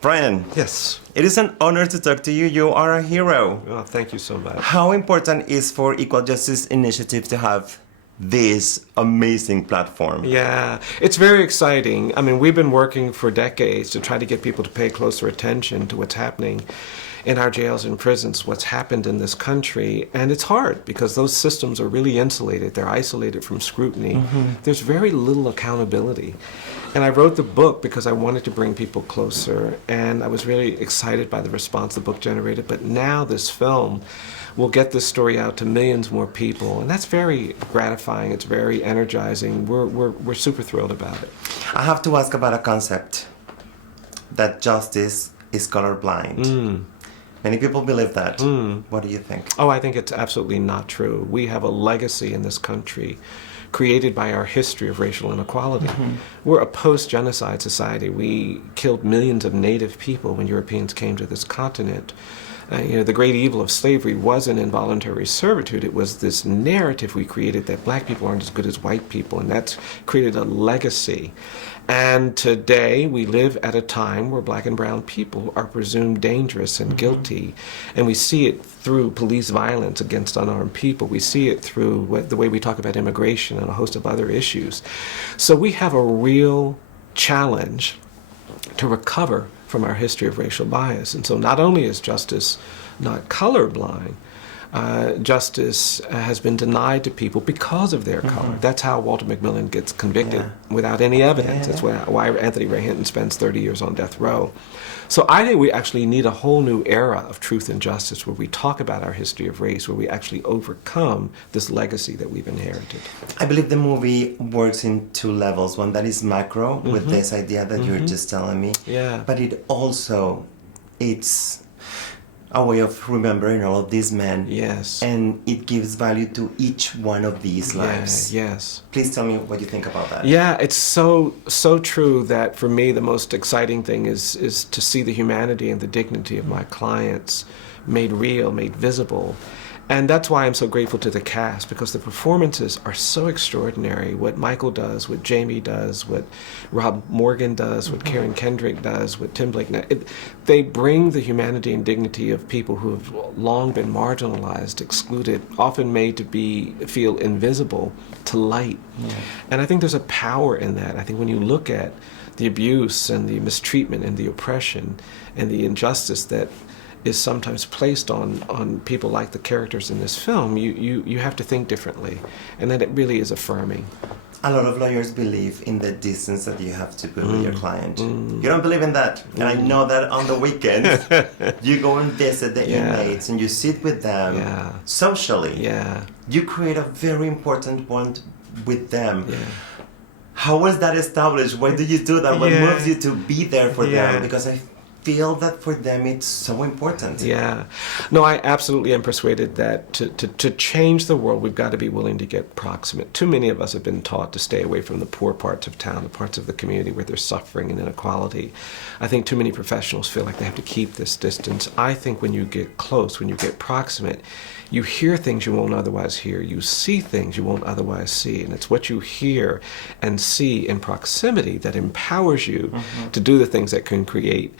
Bryan, Yes. it is an honor to talk to you. You are a hero. Well, thank you so much. How important is for Equal Justice Initiative to have this amazing platform? Yeah, it's very exciting. I mean, we've been working for decades to try to get people to pay closer attention to what's happening in our jails and prisons, what's happened in this country. And it's hard because those systems are really insulated. They're isolated from scrutiny. There's very little accountability. And I wrote the book because I wanted to bring people closer. And I was really excited by the response the book generated. But now this film will get this story out to millions more people. And that's very gratifying. It's very energizing. We're super thrilled about it. I have to ask about a concept that justice is colorblind. Many people believe that. What do you think? Oh, I think it's absolutely not true. We have a legacy in this country created by our history of racial inequality. We're a post-genocide society. We killed millions of native people when Europeans came to this continent. The great evil of slavery wasn't involuntary servitude. It was this narrative we created that black people aren't as good as white people, and that's created a legacy. And today we live at a time where black and brown people are presumed dangerous and guilty, and we see it through police violence against unarmed people. We see it through the way we talk about immigration and a host of other issues. So we have a real challenge to recover from our history of racial bias. And so not only is justice not colorblind, justice has been denied to people because of their color. That's how Walter McMillan gets convicted without any evidence. That's why Anthony Ray Hinton spends 30 years on death row. So I think we actually need a whole new era of truth and justice where we talk about our history of race, where we actually overcome this legacy that we've inherited. I believe the movie works in two levels. One that is macro, with this idea that you're just telling me. Yeah. But it's a way of remembering all of these men. Yes. And it gives value to each one of these lives. Yes. Please tell me what you think about that. Yeah, it's so true that for me the most exciting thing is to see the humanity and the dignity of my clients made real, made visible. And that's why I'm so grateful to the cast, because the performances are so extraordinary. What Michael does, what Jamie does, what Rob Morgan does, what Karen Kendrick does, what Tim Blake, they bring the humanity and dignity of people who have long been marginalized, excluded, often made to feel invisible, to light. And I think there's a power in that. I think when you look at the abuse and the mistreatment and the oppression and the injustice that is sometimes placed on people like the characters in this film, you have to think differently, and that it really is affirming. A lot of lawyers believe in the distance that you have to put with your client. You don't believe in that. And I know that on the weekend, you go and visit the inmates and you sit with them socially. You create a very important bond with them. How was that established? Why do you do that? What moves you to be there for them? Because I feel that for them it's so important. No, I absolutely am persuaded that to change the world, we've got to be willing to get proximate. Too many of us have been taught to stay away from the poor parts of town, the parts of the community where there's suffering and inequality. I think too many professionals feel like they have to keep this distance. I think when you get close, when you get proximate, you hear things you won't otherwise hear. You see things you won't otherwise see. And it's what you hear and see in proximity that empowers you to do the things that can create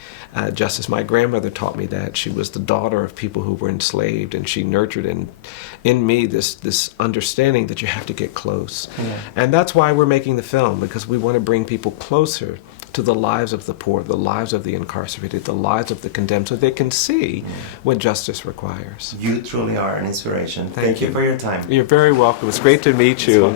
justice. My grandmother taught me that. She was the daughter of people who were enslaved, and she nurtured in me this understanding that you have to get close. And that's why we're making the film, because we want to bring people closer to the lives of the poor, the lives of the incarcerated, the lives of the condemned, so they can see what justice requires. You truly are an inspiration. Thank you for your time. You're very welcome. It's great to meet you.